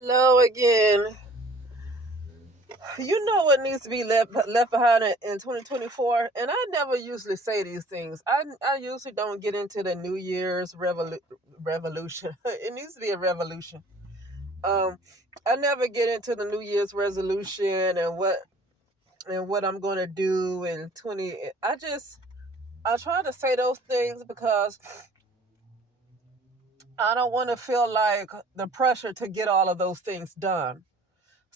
Hello again. You know what needs to be left behind in 2024, and I never usually say these things. I usually don't get into the New Year's revolution. It needs to be a revolution. Um, I never get into the New Year's resolution and what I'm going to do in 20. I try to say those things because I don't want to feel like the pressure to get all of those things done.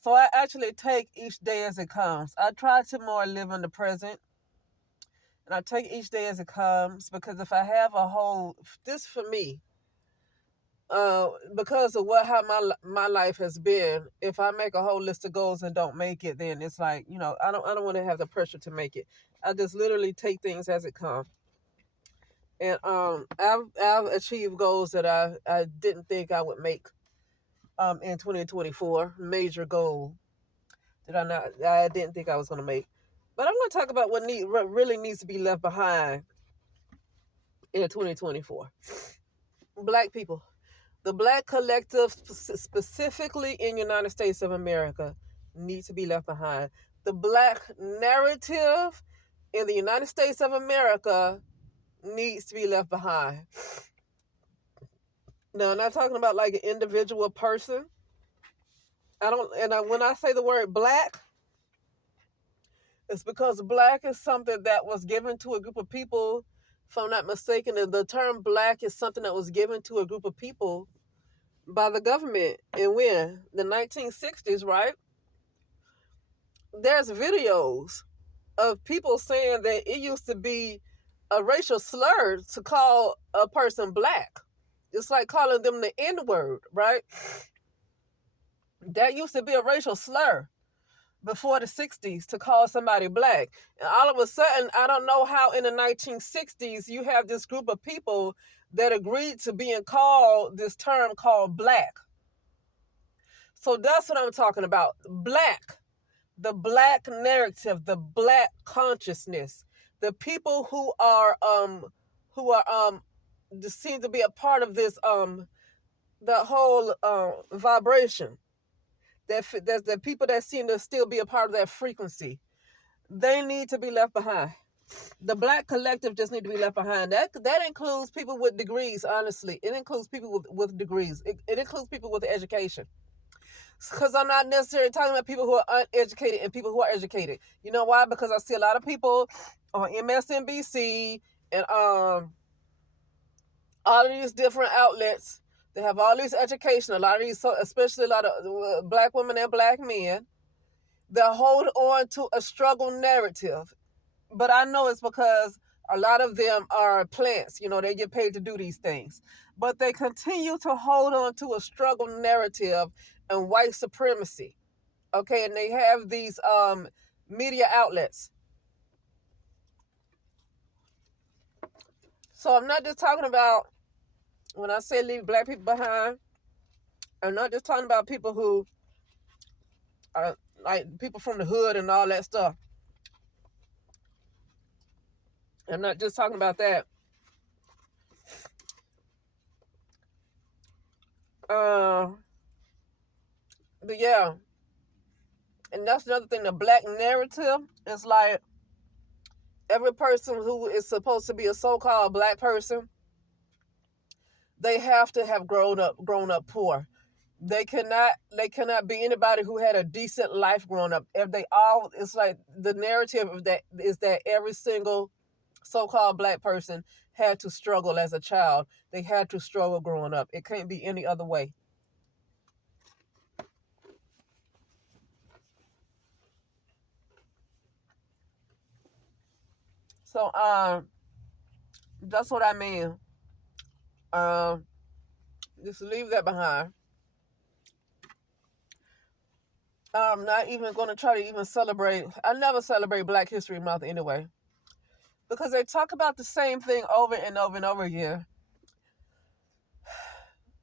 So I actually take each day as it comes. I try to more live in the present, and I take each day as it comes because if I have a whole, this for me, because of how my life has been. If I make a whole list of goals and don't make it, then it's like I don't want to have the pressure to make it. I just literally take things as it comes, and I've achieved goals that I didn't think I would make in 2024. Major goal that I didn't think I was going to make. But I'm going to talk about what really needs to be left behind in 2024. Black people. The Black collective, specifically in the United States of America, needs to be left behind. The Black narrative in the United States of America needs to be left behind. Now, I'm not talking about like an individual person. When I say the word Black, it's because Black is something that was given to a group of people. If I'm not mistaken, the term Black is something that was given to a group of people by the government. And when? The 1960s, right? There's videos of people saying that it used to be a racial slur to call a person Black. It's like calling them the N-word, right? That used to be a racial slur before the 60s to call somebody Black. And all of a sudden, I don't know how in the 1960s you have this group of people that agreed to being called this term called Black. So that's what I'm talking about. Black. The Black narrative, the Black consciousness. The people who are seem to be a part of this the whole vibration. That's the people that seem to still be a part of that frequency. They need to be left behind. The Black collective just need to be left behind. That includes people with degrees, honestly. It includes people with degrees. It includes people with education. Because I'm not necessarily talking about people who are uneducated and people who are educated. You know why? Because I see a lot of people on MSNBC and all of these different outlets. They have all these education. A lot of these, especially a lot of Black women and Black men, they hold on to a struggle narrative. But I know it's because a lot of them are plants. They get paid to do these things. But they continue to hold on to a struggle narrative and white supremacy. Okay, and they have these media outlets. So I'm not just talking about, when I say leave Black people behind, I'm not just talking about people who are like people from the hood and all that stuff. I'm not just talking about that. But yeah, and that's another thing. The Black narrative is like every person who is supposed to be a so-called Black person, they have to have grown up poor. They cannot be anybody who had a decent life growing up. If they all, it's like the narrative of that is that every single so-called Black person had to struggle as a child. They had to struggle growing up. It can't be any other way. So that's what I mean. Um, just leave that behind. I'm not even going to try to even celebrate. I never celebrate Black History Month anyway, because they talk about the same thing over and over and over again.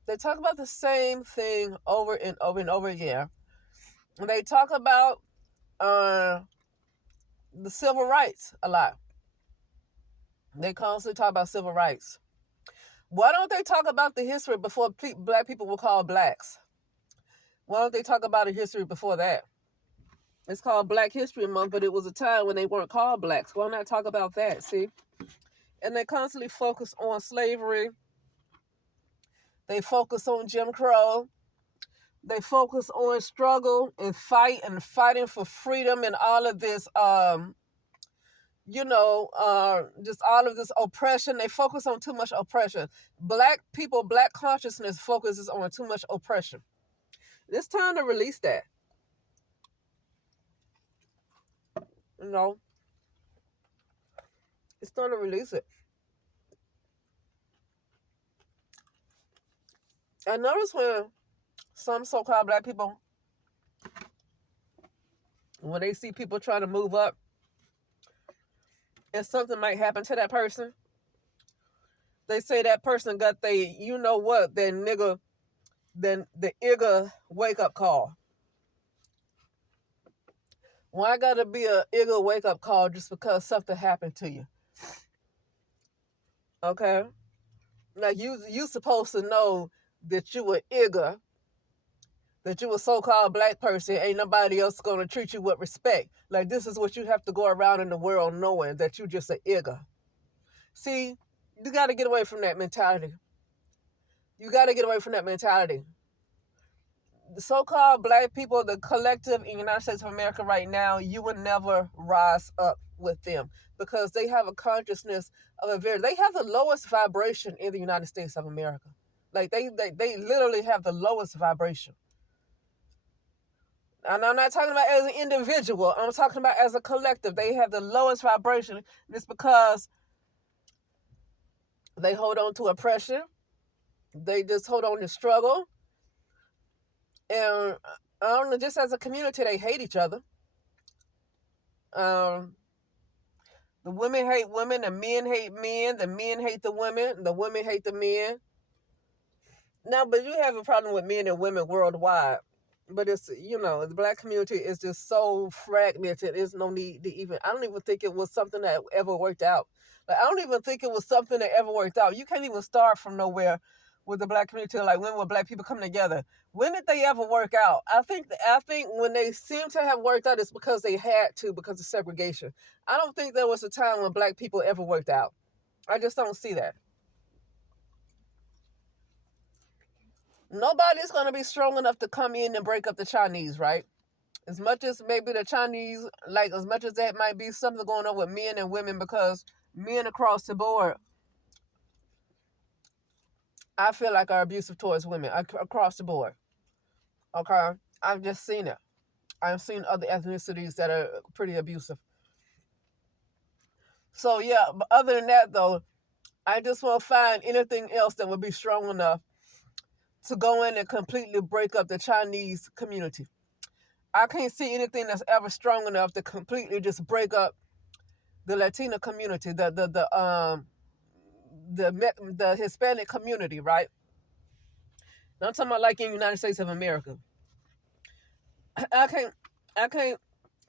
They talk about the same thing over and over and over again. And they talk about the civil rights a lot. They constantly talk about civil rights. Why don't they talk about the history before Black people were called Blacks? Why don't they talk about a history before that? It's called Black History Month, but it was a time when they weren't called blacks. Why not talk about that? See? And they constantly focus on slavery. They focus on Jim Crow. They focus on struggle and fight and fighting for freedom and all of this, just all of this oppression. They focus on too much oppression. Black people, black consciousness focuses on too much oppression. It's time to release that. You know, it's time to release it. I notice when some so-called black people, when they see people trying to move up and something might happen to that person, they say that person got that nigga, then the igga wake-up call. Why gotta be a igga wake-up call just because something happened to you? Okay? Like, you supposed to know that you a igga, that you a so-called black person, ain't nobody else gonna treat you with respect. Like, this is what you have to go around in the world knowing, that you just a igga. See, you gotta get away from that mentality. You gotta get away from that mentality. The so-called black people, the collective in the United States of America right now, you would never rise up with them because they have a consciousness of they have the lowest vibration in the United States of America. Like they literally have the lowest vibration. And I'm not talking about as an individual. I'm talking about as a collective. They have the lowest vibration. It's because they hold on to oppression. They just hold on to struggle. And I don't know, just as a community, they hate each other. The women hate women, the men hate men, the men hate the women hate the men. Now, but you have a problem with men and women worldwide. But it's, the black community is just so fragmented. There's no need to even, I don't even think it was something that ever worked out. Like, I don't even think it was something that ever worked out. You can't even start from nowhere with the black community. Like, when will black people come together? When did they ever work out? I think when they seem to have worked out, it's because they had to, because of segregation. I don't think there was a time when black people ever worked out. I just don't see that. Nobody's going to be strong enough to come in and break up the Chinese, right? As much as maybe the Chinese, like, as much as that might be something going on with men and women, because men across the board, I feel like, are abusive towards women across the board. Okay? I've just seen it. I've seen other ethnicities that are pretty abusive. So, yeah, but other than that, though, I just won't find anything else that would be strong enough to go in and completely break up the Chinese community. I can't see anything that's ever strong enough to completely just break up the Latino community, the Hispanic community, right? Now I'm talking about like in the United States of America. I can't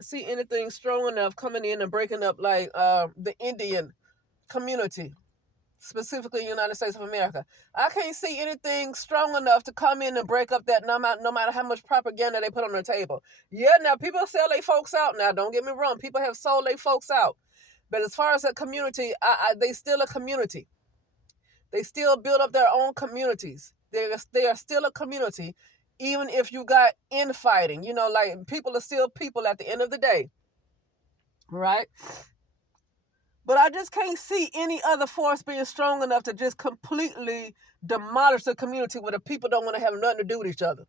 see anything strong enough coming in and breaking up like the Indian community, specifically United States of America. I can't see anything strong enough to come in and break up that, no matter how much propaganda they put on the table. Yeah, now people sell their folks out now. Don't get me wrong. People have sold their folks out. But as far as a community, they still a community. They still build up their own communities. They are still a community, even if you got infighting. Like, people are still people at the end of the day. Right? But I just can't see any other force being strong enough to just completely demolish the community where the people don't want to have nothing to do with each other.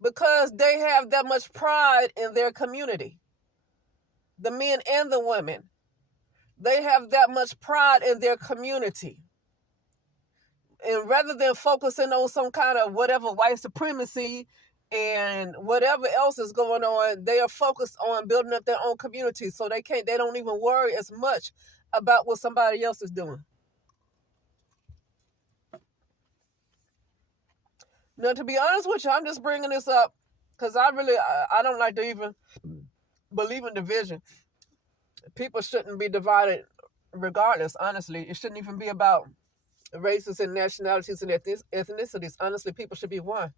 Because they have that much pride in their community. The men and the women. They have that much pride in their community. And rather than focusing on some kind of whatever white supremacy and whatever else is going on, they are focused on building up their own community. So they don't even worry as much about what somebody else is doing. Now, to be honest with you, I'm just bringing this up because I don't like to even believe in division. People shouldn't be divided regardless, honestly. It shouldn't even be about races and nationalities and ethnicities. Honestly, people should be one.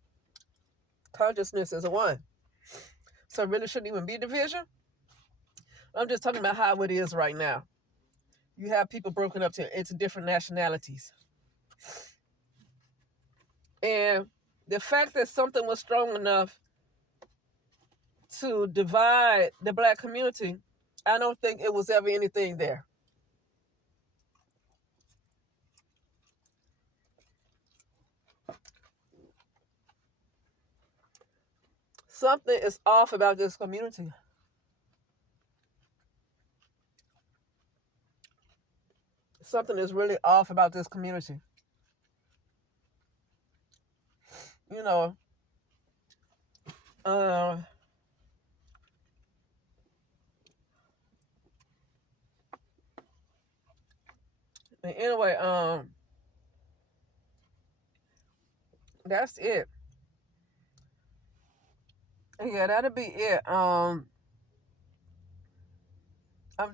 Consciousness is a one. So it really shouldn't even be division. I'm just talking about how it is right now. You have people broken up into different nationalities. And the fact that something was strong enough to divide the black community, I don't think it was ever anything there. Something is off about this community. Something is really off about this community. You know, uh, anyway, that's it. Yeah, that'll be it. I'm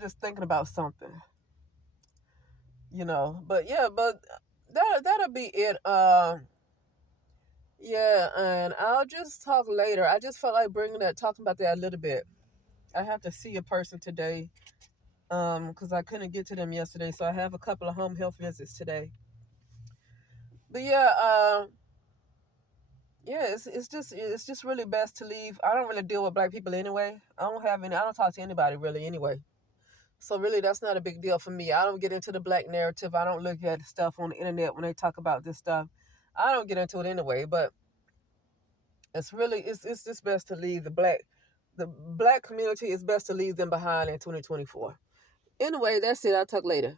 just thinking about something, but yeah, but that'll be it. Yeah, and I'll just talk later. I just felt like talking about that a little bit. I have to see a person today, because I couldn't get to them yesterday, so I have a couple of home health visits today. But yeah, yeah, it's just really best to leave. I don't really deal with black people anyway. I don't talk to anybody really anyway. So really that's not a big deal for me. I don't get into the black narrative. I don't look at stuff on the internet when they talk about this stuff. I don't get into it anyway, but it's just best to leave the black community is best to leave them behind in 2024. Anyway, that's it. I'll talk later.